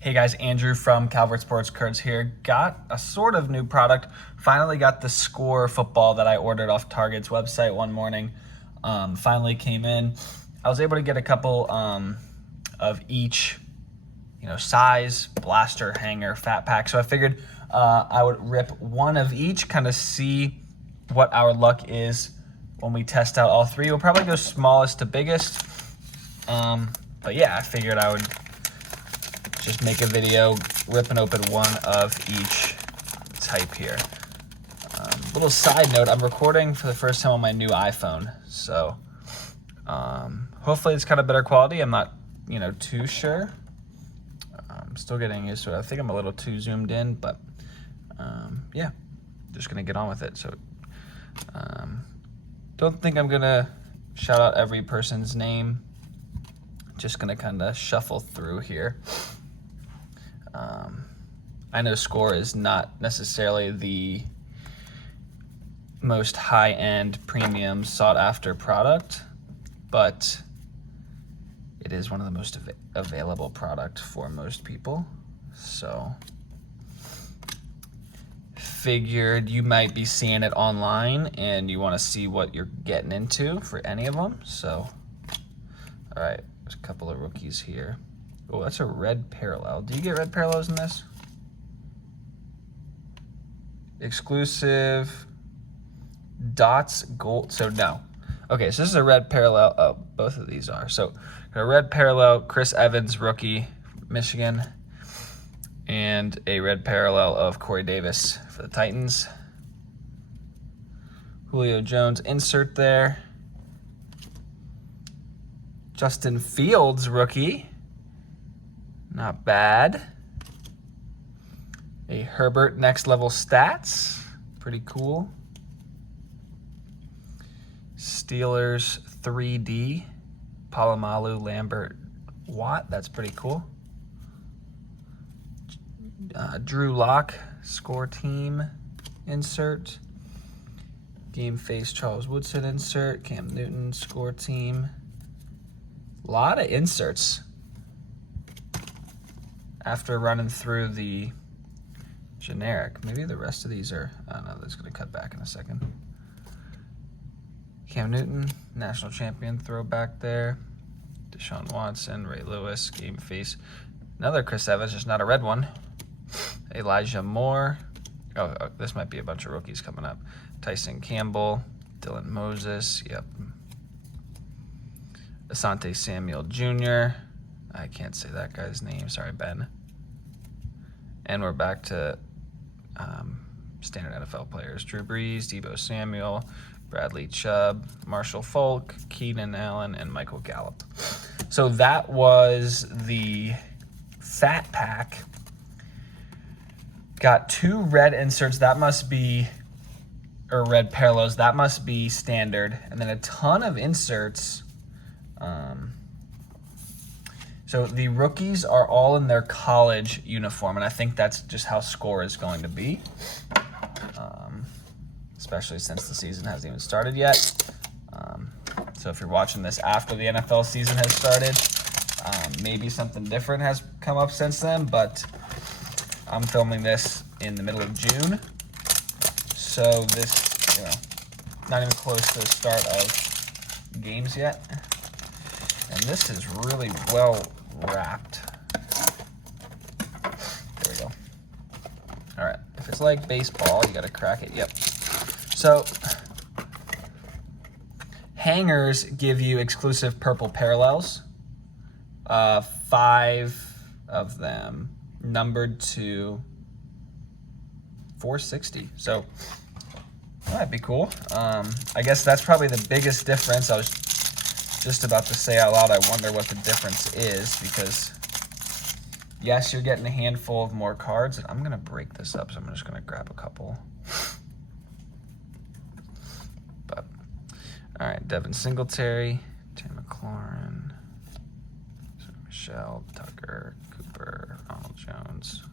Hey guys, Andrew from Calvert Sports Cards here. Got a sort of new product. Finally got the Score football that I ordered off Target's website one morning. Finally came in. I was able to get a couple of each, size, blaster, hanger, fat pack. So I figured I would rip one of each, kind of see what our luck is when we test out all three. We'll probably go smallest to biggest. But yeah, I figured I would just make a video ripping open one of each type here. Little side note, I'm recording for the first time on my new iPhone, so hopefully it's kind of better quality. I'm not, too sure. I'm still getting used to it. I think I'm a little too zoomed in, but yeah, just gonna get on with it. So don't think I'm gonna shout out every person's name. Just gonna kind of shuffle through here. I know Score is not necessarily the most high-end, premium, sought-after product, but it is one of the most available product for most people. So figured you might be seeing it online and you want to see what you're getting into for any of them. So, all right, there's a couple of rookies here. Oh, that's a red parallel. Do you get red parallels in this? Exclusive dots gold. So no. Okay, so this is a red parallel. Oh, both of these are. So got a red parallel, Chris Evans, rookie, Michigan, and a red parallel of Corey Davis for the Titans. Julio Jones insert there. Justin Fields, rookie. Not bad. A Herbert next level stats. Pretty cool. Steelers 3D. Palomalu, Lambert, Watt. That's pretty cool. Drew Lock, Score team insert. Game face Charles Woodson insert. Cam Newton, Score team. A lot of inserts. After running through the generic, maybe the rest of these are, I don't know, that's going to cut back in a second. Cam Newton, national champion throwback there. Deshaun Watson, Ray Lewis, game face. Another Chris Evans, just not a red one. Elijah Moore. Oh, this might be a bunch of rookies coming up. Tyson Campbell, Dylan Moses, yep. Asante Samuel Jr. I can't say that guy's name, sorry, Ben. And we're back to standard NFL players. Drew Brees, Deebo Samuel, Bradley Chubb, Marshall Faulk, Keenan Allen, and Michael Gallup. So that was the fat pack. Got two red inserts. That must be, or red parallels. That must be standard. And then a ton of inserts. So the rookies are all in their college uniform, and I think that's just how Score is going to be, especially since the season hasn't even started yet. So if you're watching this after the NFL season has started, maybe something different has come up since then, but I'm filming this in the middle of June, so this, not even close to the start of games yet. And this is really well wrapped. There we go. All right, if it's like baseball, you gotta crack it. Yep. So hangers give you exclusive purple parallels. 5 of them, numbered to 460. So that might be cool. I guess that's probably the biggest difference. I was just about to say out loud, I wonder what the difference is, because yes, you're getting a handful of more cards, and I'm gonna break this up, so I'm just gonna grab a couple. But all right, Devin Singletary, Terry McLaurin, Michelle, Tucker, Cooper, Ronald Jones,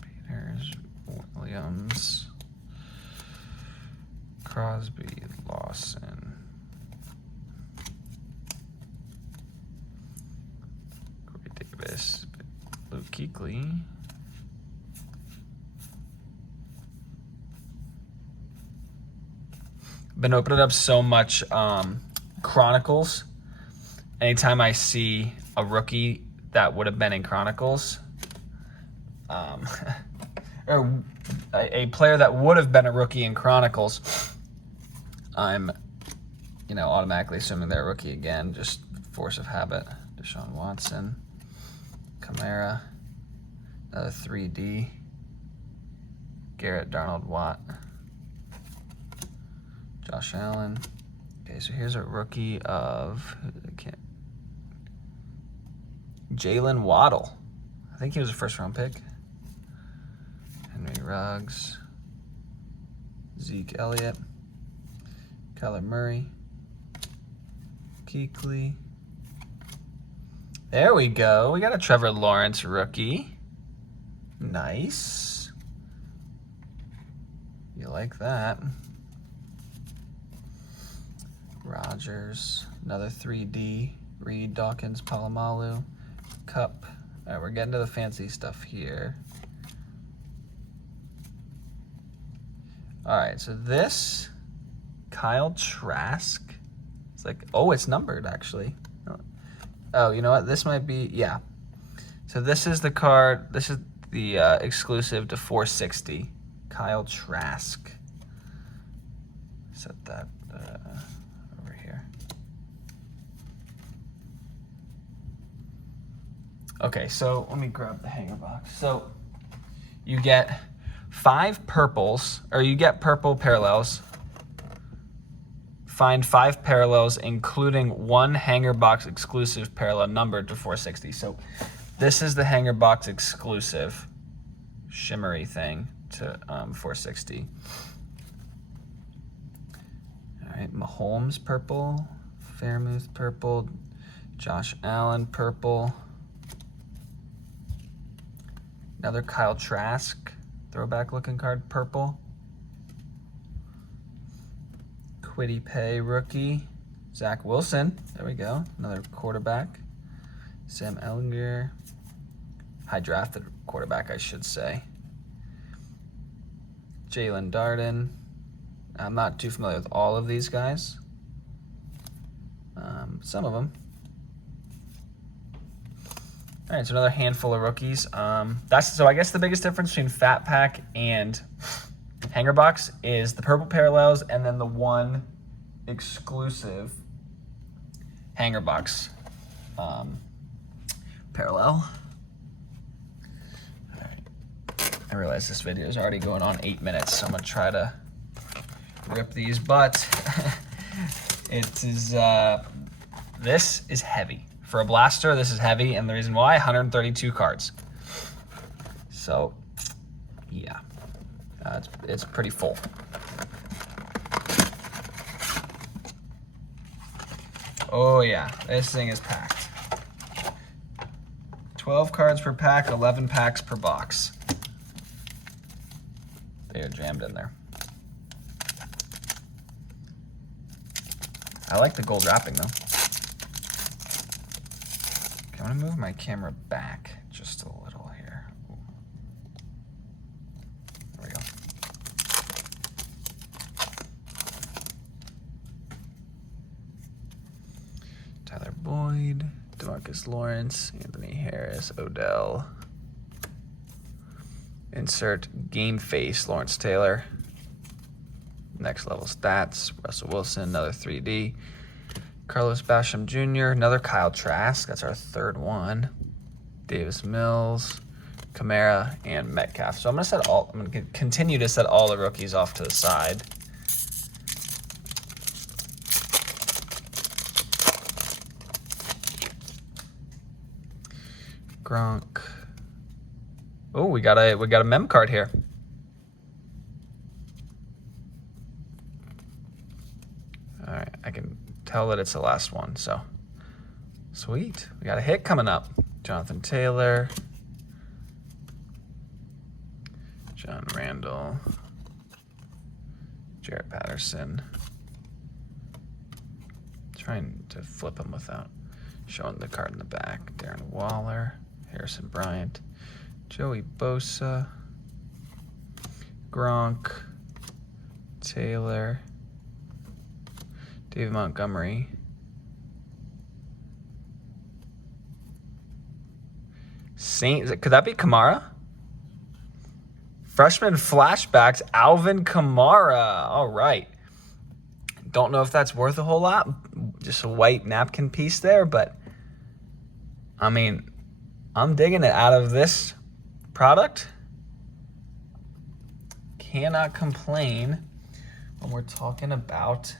Peters, Williams, Crosby, Lawson, Davis, Luke Kuechly. Been opening up so much Chronicles. Anytime I see a rookie that would have been in Chronicles, or a player that would have been a rookie in Chronicles, I'm, automatically assuming they're a rookie again, just force of habit. Deshaun Watson, Kamara, another 3D, Garrett Darnold Watt, Josh Allen. Okay, so here's a rookie of Jalen Waddle. I think he was a first-round pick. Henry Ruggs, Zeke Elliott, Kyler Murray, Kuechly. There we go. We got a Trevor Lawrence rookie. Nice. You like that. Rodgers, another 3D. Reed, Dawkins, Palomalu, Cup. All right, we're getting to the fancy stuff here. All right, so this Kyle Trask. It's like, oh, it's numbered actually. Oh, you know what? This might be, yeah. So this is the card. This is the exclusive to 460. Kyle Trask. Set that over here. Okay, so let me grab the hanger box. So you get 5 purples, or you get purple parallels. Find 5 parallels, including 1 hanger box exclusive parallel numbered to 460. So this is the hanger box exclusive shimmery thing to 460. All right, Mahomes purple, Fairmouth purple, Josh Allen purple, another Kyle Trask throwback looking card purple. Kwity Paye rookie, Zach Wilson. There we go. Another quarterback. Sam Ehlinger. High drafted quarterback, I should say. Jalen Darden. I'm not too familiar with all of these guys. Some of them. All right, so another handful of rookies. So I guess the biggest difference between Fat Pack and hanger box is the purple parallels and then the 1 exclusive hanger box parallel. All right. I realize this video is already going on 8 minutes, so I'm gonna try to rip these, but it is this is heavy. For a blaster, this is heavy, and the reason why, 132 cards. So yeah. It's pretty full. Oh yeah, this thing is packed. 12 cards per pack, 11 packs per box. They are jammed in there. I like the gold wrapping though. Okay, I'm gonna move my camera back just a little here. Ooh. There we go. Tyler Boyd, DeMarcus Lawrence, Anthony Harris, Odell. Insert game face, Lawrence Taylor. Next level stats, Russell Wilson, another 3D. Carlos Basham Jr., another Kyle Trask, that's our 3rd one. Davis Mills, Kamara, and Metcalf. So I'm gonna continue to set all the rookies off to the side. Gronk. Oh, we got a mem card here. All right, I can tell that it's the last one, so sweet. We got a hit coming up. Jonathan Taylor, John Randall, Jarrett Patterson. Trying to flip him without showing the card in the back. Darren Waller, Harrison Bryant, Joey Bosa, Gronk, Taylor, David Montgomery, could that be Kamara? Freshman flashbacks, Alvin Kamara. All right. Don't know if that's worth a whole lot. Just a white napkin piece there, but I mean, I'm digging it out of this product. Cannot complain when we're talking about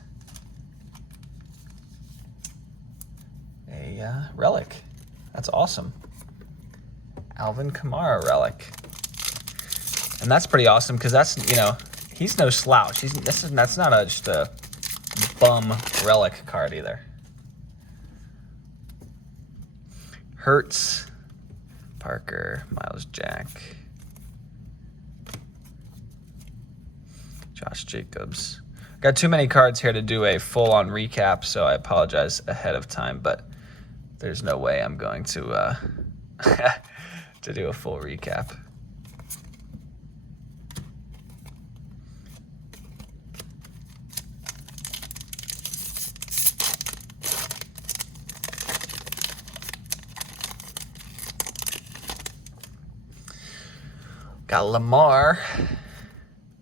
a relic. That's awesome. Alvin Kamara relic. And that's pretty awesome because that's, he's no slouch. That's not just a bum relic card either. Hurts, Parker, Miles Jack, Josh Jacobs. Got too many cards here to do a full-on recap, so I apologize ahead of time, but there's no way I'm going to to do a full recap. Got Lamar,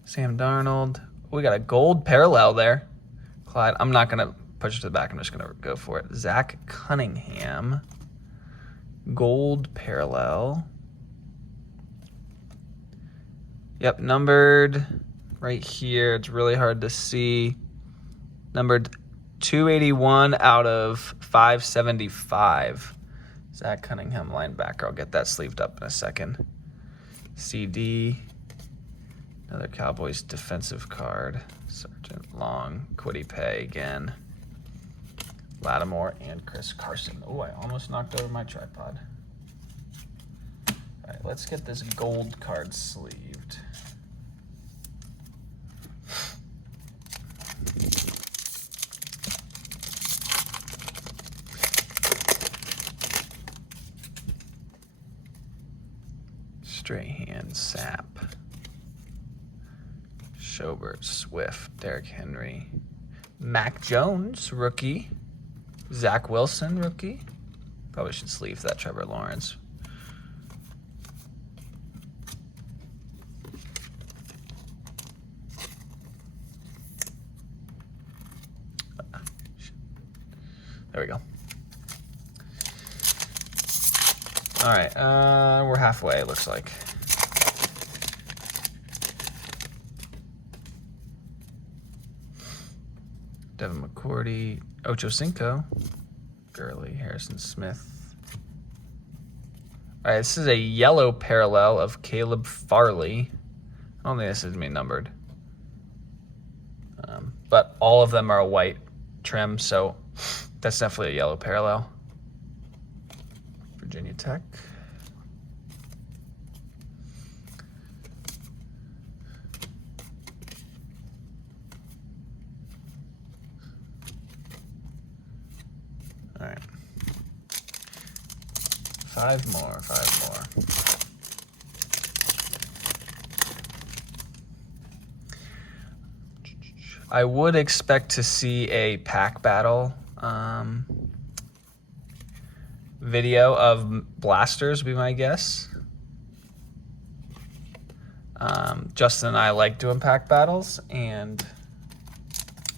Sam Darnold. We got a gold parallel there. Clyde, I'm not going to push it to the back. I'm just going to go for it. Zach Cunningham, gold parallel. Yep, numbered right here. It's really hard to see. Numbered 281 out of 575. Zach Cunningham, linebacker. I'll get that sleeved up in a second. CD, another Cowboys defensive card. Sergeant Long, Kwity Paye again. Lattimore and Chris Carson. Oh, I almost knocked over my tripod. All right, let's get this gold card sleeved. Strahan, Sapp, Schobert, Swift, Derrick Henry, Mac Jones, rookie, Zach Wilson, rookie. Probably should sleeve that Trevor Lawrence. There we go. All right, we're halfway, it looks like. Devin McCourty, Ocho Cinco, Gurley, Harrison Smith. All right, this is a yellow parallel of Caleb Farley. I don't think this is going to be numbered. But all of them are a white trim, so that's definitely a yellow parallel. Virginia Tech. All right. Five more. I would expect to see a pack battle video of blasters, would be my guess. Justin and I like doing pack battles and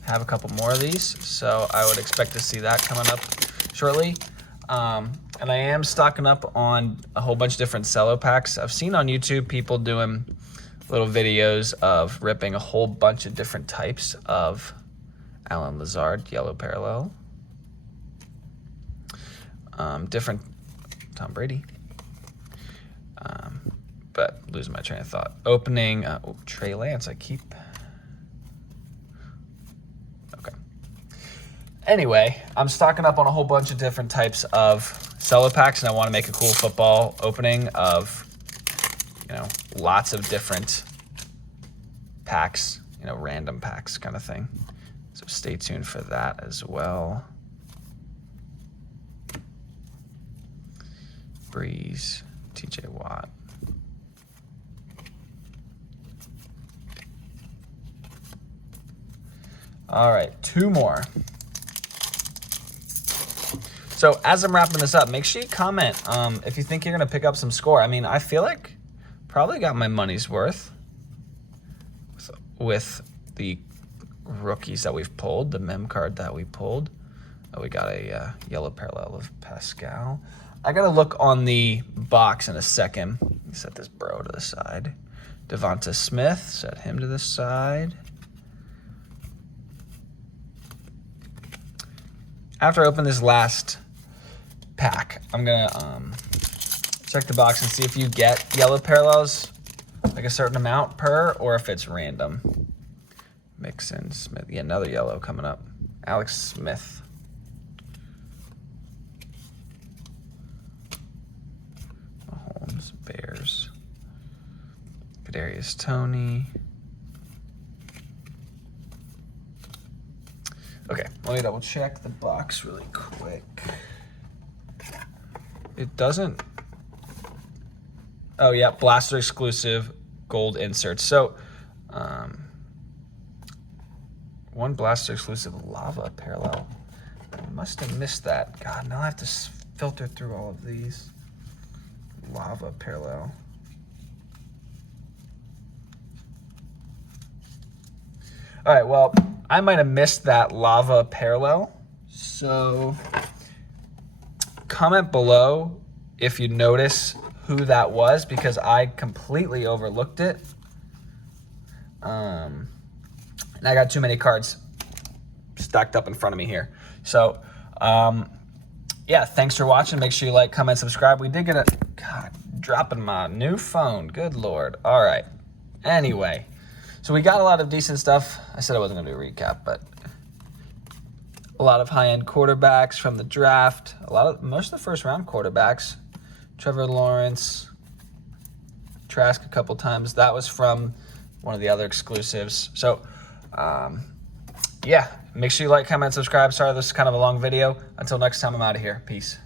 have a couple more of these, so I would expect to see that coming up shortly. And I am stocking up on a whole bunch of different cello packs. I've seen on YouTube people doing little videos of ripping a whole bunch of different types of Allen Lazard yellow parallel. Different Tom Brady. But losing my train of thought. Opening Trey Lance. Okay. Anyway, I'm stocking up on a whole bunch of different types of cello packs, and I want to make a cool football opening of, lots of different packs, random packs kind of thing. So stay tuned for that as well. Breeze, TJ Watt. All right, 2 more. So as I'm wrapping this up, make sure you comment if you think you're going to pick up some score. I mean, I feel like probably got my money's worth with the rookies that we've pulled, the mem card that we pulled. Oh, we got a yellow parallel of Pascal. I got to look on the box in a second. Set this bro to the side. Devonta Smith, set him to the side. After I open this last pack, I'm gonna check the box and see if you get yellow parallels, like a certain amount per, or if it's random. Mixon, Smith, yeah, another yellow coming up. Alex Smith. Mahomes, Bears. Kadarius Toney. Okay, let me double check the box really quick. It doesn't. Oh yeah, Blaster exclusive gold insert. So, one Blaster exclusive lava parallel. I must have missed that. God, now I have to filter through all of these. Lava parallel. All right, well, I might have missed that lava parallel. So comment below if you notice who that was, because I completely overlooked it. And I got too many cards stacked up in front of me here. So, yeah, thanks for watching. Make sure you like, comment, subscribe. We did get God, dropping my new phone. Good Lord. All right. Anyway, so we got a lot of decent stuff. I said I wasn't going to do a recap, but a lot of high-end quarterbacks from the draft. Most of the first-round quarterbacks. Trevor Lawrence, Trask a couple times. That was from one of the other exclusives. So, yeah, make sure you like, comment, subscribe. Sorry, this is kind of a long video. Until next time, I'm out of here. Peace.